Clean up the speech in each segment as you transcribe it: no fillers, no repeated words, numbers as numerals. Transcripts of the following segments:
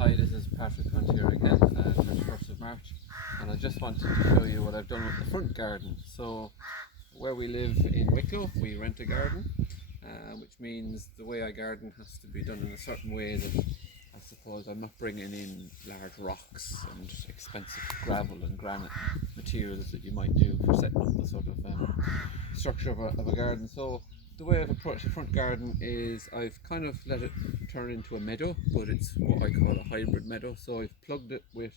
Hi, this is Patrick Hunt here again, 31st of March, and I just wanted to show you what I've done with the front garden. So, where we live in Wicklow, we rent a garden, which means the way I garden has to be done in a certain way that I suppose I'm not bringing in large rocks and expensive gravel and granite materials that you might do for setting up the sort of structure of a garden. So the way I've approached the front garden is I've kind of let it turn into a meadow, but it's what I call a hybrid meadow. So I've plugged it with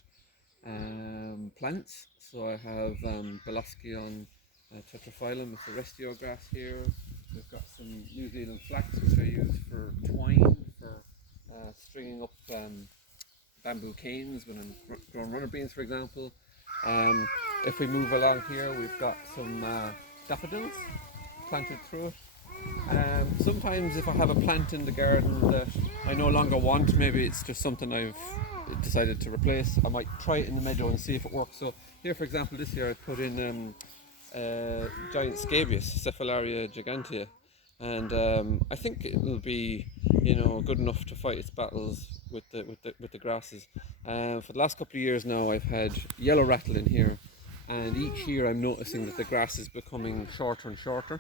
plants. So I have Balaskion tetraphyllum with the restio grass here. We've got some New Zealand flax, which I use for twine, for stringing up bamboo canes when I'm growing runner beans, for example. If we move along here, we've got some daffodils planted through it. Sometimes if I have a plant in the garden that I no longer want, maybe it's just something I've decided to replace, I might try it in the meadow and see if it works. So here, for example, this year I put in giant scabious, Cephalaria gigantea, and I think it will be, good enough to fight its battles with the grasses. For the last couple of years now, I've had yellow rattle in here, and each year I'm noticing that the grass is becoming shorter and shorter,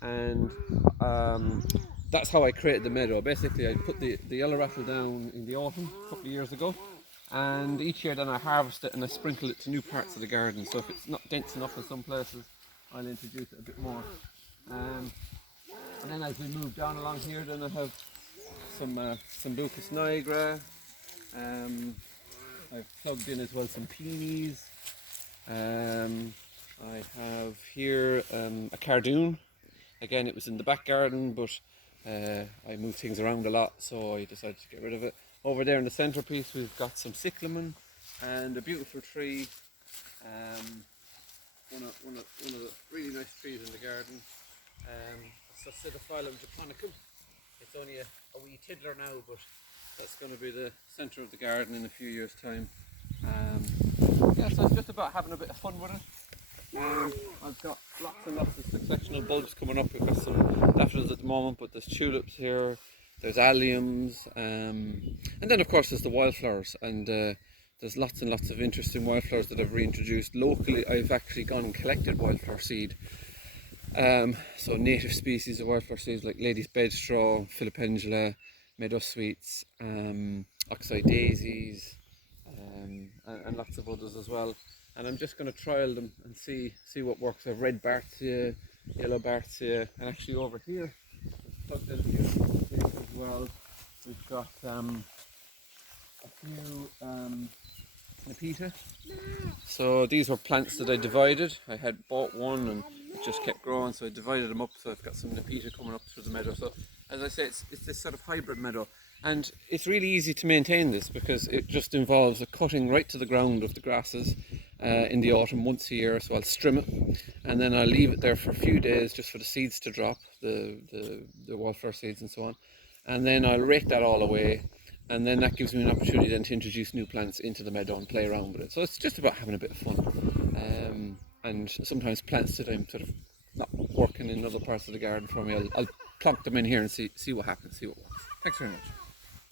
and that's how I created the meadow. Basically, I put the yellow rattle down in the autumn a couple of years ago, and each year then I harvest it and I sprinkle it to new parts of the garden. So if it's not dense enough in some places, I'll introduce it a bit more. And then as we move down along here, then I have some Sambucus nigra. I've plugged in as well some peonies. I have here a cardoon. Again, it was in the back garden, but I moved things around a lot, so I decided to get rid of it. Over there in the centrepiece, we've got some cyclamen and a beautiful tree. One of the really nice trees in the garden. Phyllum japonicum. It's only a wee tiddler now, but that's going to be the centre of the garden in a few years' time. Yeah, so it's just about having a bit of fun with it. I've got lots and lots of successional bulbs coming up. We've got some daffodils at the moment, but there's tulips here, there's alliums, and then of course there's the wildflowers, and there's lots and lots of interesting wildflowers that I've reintroduced. Locally, I've actually gone and collected wildflower seed. So native species of wildflower seeds like lady's bedstraw, philopendula, meadow sweets, oxeye daisies, and lots of others as well. And I'm just going to trial them and see what works. I've red bartzia, yellow bartzia, and actually over here, plugged in here as well. We've got a few nepeta. So these were plants that I divided. I had bought one and it just kept growing, so I divided them up. So I've got some nepeta coming up through the meadow. So as I say, it's this sort of hybrid meadow. And it's really easy to maintain this because it just involves a cutting right to the ground of the grasses in the autumn once a year. So I'll strim it and then I'll leave it there for a few days just for the seeds to drop, the wildflower seeds and so on. And then I'll rake that all away, and then that gives me an opportunity then to introduce new plants into the meadow and play around with it. So it's just about having a bit of fun. And sometimes plants that I'm sort of not working in other parts of the garden for me, I'll plonk them in here and see what happens, see what works. Thanks very much.